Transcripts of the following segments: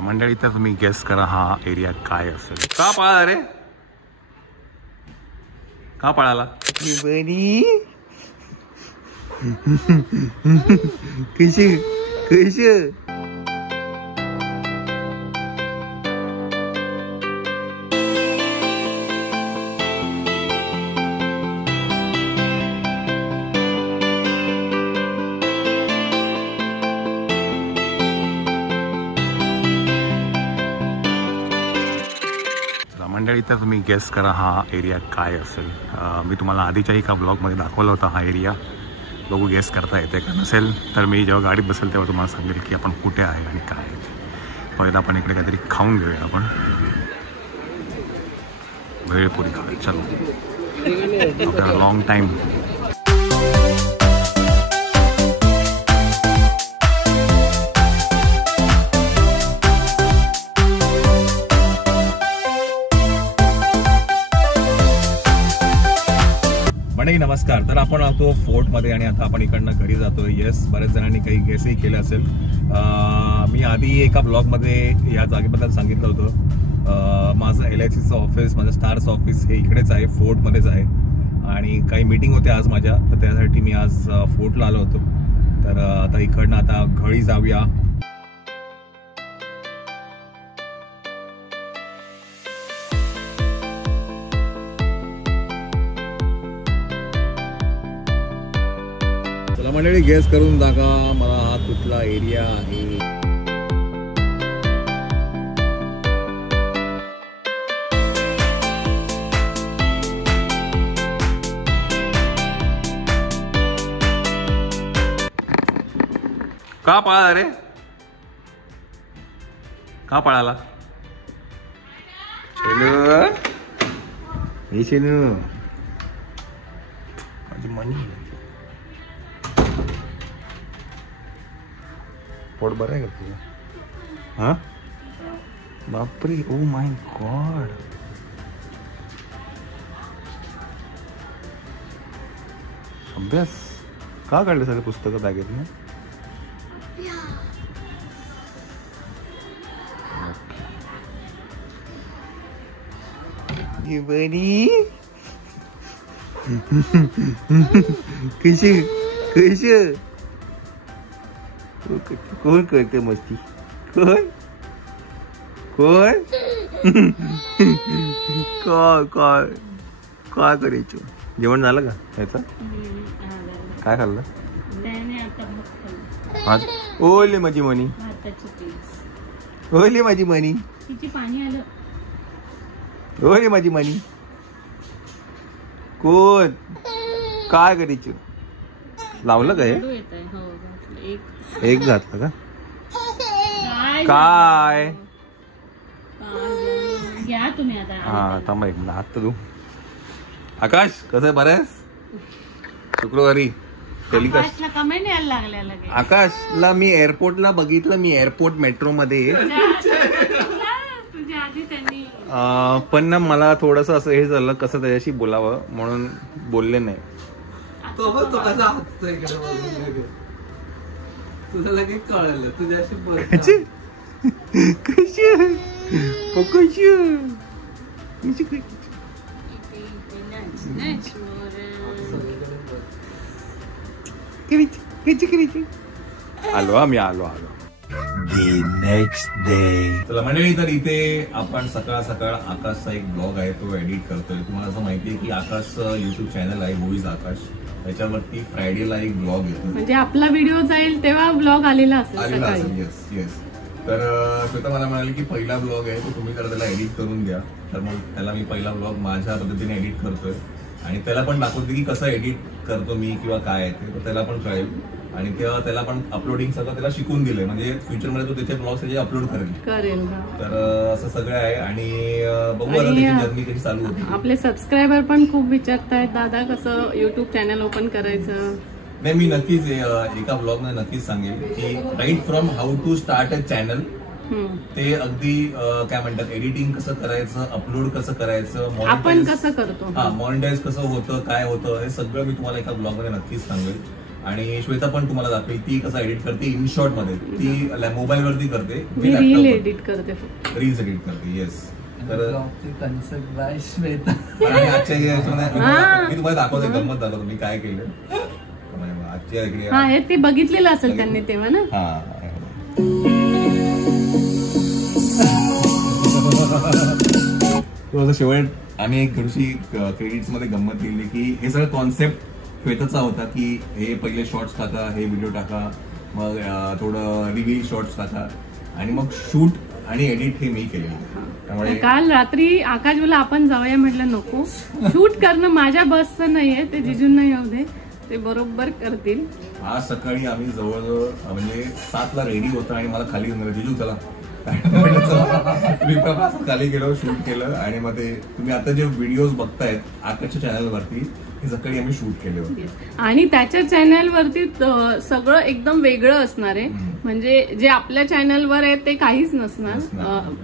मंडळी तर तुम्ही गेस करा हा एरिया काय असेल. का पळाला रे, का पळाला? कशी कशी मंडळी तर तुम्ही गेस करा हा एरिया काय असेल. मी तुम्हाला आधीच्याही एका ब्लॉगमध्ये दाखवला होता हा एरिया. बघू गेस करता येते का. नसेल तर मी जेव्हा गाडीत बसेल तेव्हा तुम्हाला सांगेल की आपण कुठे आहे आणि काय आहे. पहिला आपण इकडे काहीतरी खाऊन घेऊया. आपण भेळपुरी खाऊया. चलो आफ्टर लॉंग टाईम. नमस्कार. तर आपण आहोत फोर्टमध्ये आणि आता आपण इकडनं घरी जातोय. येस, बऱ्याच जणांनी काही गेसही केलं असेल. मी आधी एका ब्लॉगमध्ये या जागेबद्दल सांगितलं होतं. माझं LICचं ऑफिस, माझं स्टार्स ऑफिस हे इकडेच आहे, फोर्टमध्येच आहे. आणि काही मीटिंग होते आज माझ्या, तर त्यासाठी मी आज फोर्टला आलो होतो. तर आता इकडनं आता घरी जाऊया. मंडळी गेस करून दाखवा मला हा कुठला एरिया आहे. का पळाला रे, का पळाला? शेनू माझी मनी. पोट बरं आहे का तुझं? हा बापरे, ओ माय गॉड. अभ्यास का काढले सगळे पुस्तकं बॅगेत ना? कशी कशी कोण करते मस्ती? कोण कोण काय काय करायचं? जेवण झालं का याचं? काय खाल्लं? ओले माझी मनी, ओले माझी मनी, ओले माझी मनी. कोण काय करायचं? लावलं का हे? एक घातलं का? काय घ्या तुम्ही आता. हा थांबा एक मिनिट. हात तू. आकाश कसं आहे? बरं आहेस? शुक्रवारी टेलिकास्ट कमेंट यायला लागल्या. आकाशला मी एअरपोर्टला बघितलं. मी एअरपोर्ट मेट्रो मध्ये पण ना मला थोडस असं हे झालं कसं त्याच्याशी बोलावं म्हणून बोलले नाही. तुला लगेच कळलं तुझ्याशी आलो आम्ही आलो. Next day. चला मंडळी, तर इथे आपण सकाळ सकाळ आकाशचा एक ब्लॉग आहे तो एडिट करतोय. तुम्हाला असं माहितीये की आकाश युट्यूब चॅनल आहे मूवीज आकाश, त्याच्यावरती फ्रायडेला एक ब्लॉग येतो. म्हणजे आपला व्हिडिओ जाईल तेव्हा ब्लॉग आलेला असेल. Yes yes. तर श्वेता मला म्हणाली की पहिला ब्लॉग आहे तो तुम्ही जर त्याला एडिट करून द्या. तर मग त्याला मी पहिला ब्लॉग माझ्या पद्धतीने एडिट करतोय आणि त्याला पण दाखवते की कसं एडिट करतो मी किंवा काय आहे ते, तर त्याला पण कळेल. आणि तेव्हा त्याला पण अपलोडिंग सगळं त्याला शिकून दिलंय, म्हणजे फ्युचरमध्ये तो त्याचे ब्लॉग्स त्याचे अपलोड करेल. तर असं सगळं आहे आणि बघू आता त्याची जर्नी कशी चालू होती. आपले सबस्क्रायबर पण खूप विचारतायत दादा कसं युट्यूब चॅनल ओपन करायचं. नाही, मी नक्कीच एका ब्लॉग मध्ये नक्कीच सांगेल की right from how to start a channel ते अगदी काय म्हणतात एडिटिंग कसं करायचं, अपलोड कसं करायचं, आपण कसं करतो, मॉनिटाईज कसं होतं, काय होतं, हे सगळं मी तुम्हाला एका ब्लॉग मध्ये नक्कीच सांगेल. आणि श्वेता पण तुम्हाला दाखवेल ती कसं एडिट करते इन शॉर्ट मध्ये. ती मोबाईल वरती करते, मी रील एडिट करते फक्त. रील्स एडिट करते. येस. तर कन्सेप्ट बाय श्वेता. आणि आजच्या याच्यामध्ये मी तुम्हाला दाखवते, गंमत दाखवतो मी काय केलं आजच्या इकडे. हा हे ते बघितलेलं असेल त्यांनी तेव्हा ना. हा तो शेवट आम्ही एक थोडीशी क्रेडिट्स मध्ये गंमत केली की हे सगळं कॉन्सेप्ट श्वेताचा होता की हे पहिले शॉर्ट्स टाका, हे व्हिडिओ टाका, मग थोडं रिव्हील शॉर्ट्स टाका आणि मग शूट आणि एडिट हे मी केलेलं. त्यामुळे काल रात्री आकाश बोला आपण जाऊया, म्हटलं नको, शूट करणं माझ्या बसचं नाहीये, ते जिजूंना येऊ दे, ते बरोबर करतील. आज सकाळी आम्ही जवळजवळ म्हणजे 7ला रेडी होतो आणि मला खाली घेऊन जिजू चला मी पण खाली गेलो, शूट केलं आणि मग ते तुम्ही आता जे व्हिडिओज बघतायत आकाशच्या चॅनलवरती हे सकाळी आम्ही शूट केले होते. आणि त्याच्या चॅनलवरती सगळं एकदम वेगळं असणार आहे. म्हणजे जे आपल्या चॅनलवर आहे ते काहीच नसणार.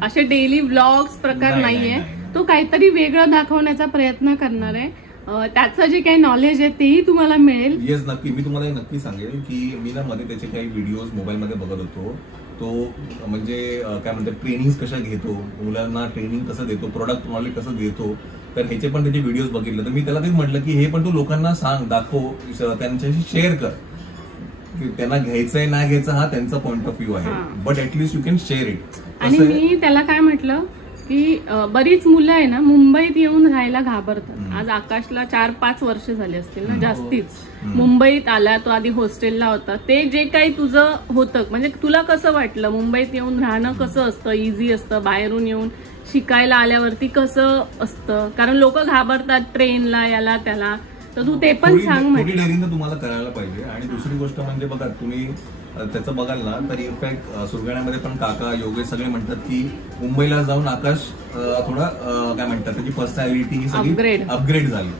असे डेली व्लॉग्स प्रकार नाहीये. तो काहीतरी वेगळं दाखवण्याचा प्रयत्न करणार आहे. त्याचं जे काही नॉलेज आहे तेही तुम्हाला मिळेल. येस, नक्की. मी तुम्हाला नक्की सांगेल की मी ना मध्ये त्याचे काही व्हिडिओज मोबाईलमध्ये बघत होतो. तो म्हणजे काय म्हणतात ट्रेनिंग कशा घेतो, मुलांना ट्रेनिंग कसं देतो, प्रोडक्ट नॉलेज कसं देतो, तर ह्याचे पण त्याचे व्हिडिओज बघितले. तर मी त्याला तेच म्हटलं की हे पण तू लोकांना सांग, दाखव, त्यांच्याशी शेअर कर. त्यांना घ्यायचंय नाही घ्यायचं हा त्यांचा पॉइंट ऑफ व्ह्यू आहे, but at least you can share it. आणि मी त्याला काय म्हटलं की बरीच मुलं आहे ना मुंबईत येऊन राहायला घाबरतात. आज आकाशला 4-5 वर्ष झाली असतील ना जास्तीच. मुंबईत आला, तो आधी हॉस्टेलला होता. ते जे काही तुझं होतं म्हणजे तुला कसं वाटलं मुंबईत येऊन राहणं कसं असतं, इझी असतं, बाहेरून येऊन शिकायला आल्यावरती कसं असतं, कारण लोक घाबरतात ट्रेनला याला त्याला, तर तू ते पण सांग. थोडी डेअरिंग तुम्हाला करायला पाहिजे. आणि दुसरी गोष्ट म्हणजे बघा तुम्ही त्याचं बघाल ना तर इनफॅक्ट सुरगाण्यामध्ये पण काका योगेश सगळे म्हणतात की मुंबईला जाऊन आकाश थोडा काय म्हणतात त्याची पर्सनॅलिटी ही सगळी अपग्रेड झाली.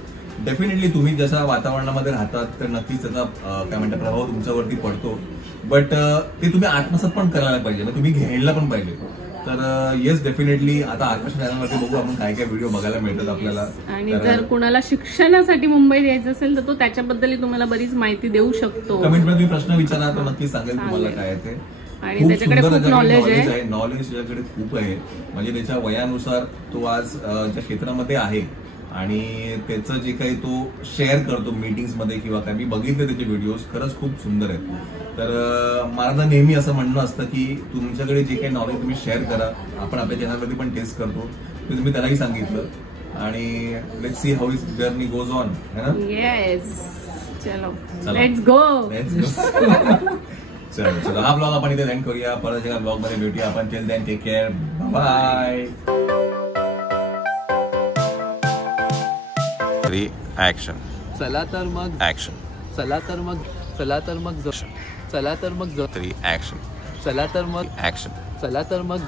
डेफिनेटली तुम्ही जशा वातावरणामध्ये राहतात तर नक्कीच त्याचा काय म्हणतात प्रभाव तुमच्यावरती पडतो, बट ते तुम्ही आत्मसात पण करायला पाहिजे, तुम्ही घ्यायला पण पाहिजे. तर येस डेफिनेटली आता आकाश चॅनलवरती बघू आपण काय काय व्हिडिओ बघायला मिळतात आपल्याला. आणि जर कुणाला शिक्षणासाठी मुंबईत यायचं असेल तर तो त्याच्याबद्दल तुम्हाला बरीच माहिती देऊ शकतो. कमेंटमध्ये तुम्ही प्रश्न विचारा तर नक्की सांगेल तुम्हाला काय ते. आणि त्याच्याकडे खूप नॉलेज आहे. नॉलेज त्याच्याकडे खूप आहे. म्हणजे त्याच्या वयानुसार तो आज ज्या क्षेत्रामध्ये आहे आणि त्याचं जे काही तो शेअर करतो मीटिंग्स मध्ये किंवा काय, मी बघितले त्याचे व्हिडिओज, खरंच खूप सुंदर आहेत. तर मला नेहमी असं म्हणणं असतं की तुमच्याकडे जे काही नॉलेज तुम्ही शेअर करा. आपण आपल्या चॅनलमध्ये पण टेस्ट करतो, ते तुम्ही त्यालाही सांगितलं. आणि let's see how is journey goes on, है ना. येस, चलो लेट्स गो. चलो हा ब्लॉग आपण इथे एंड करूया. परत एका ब्लॉग मध्ये भेटूया आपण. Till then take care, bye. Action. चला तर मग ऍक्शन. चला तर मग चला तर मग चला तर मग ऍक्शन. चला तर मग ऍक्शन. चला तर मग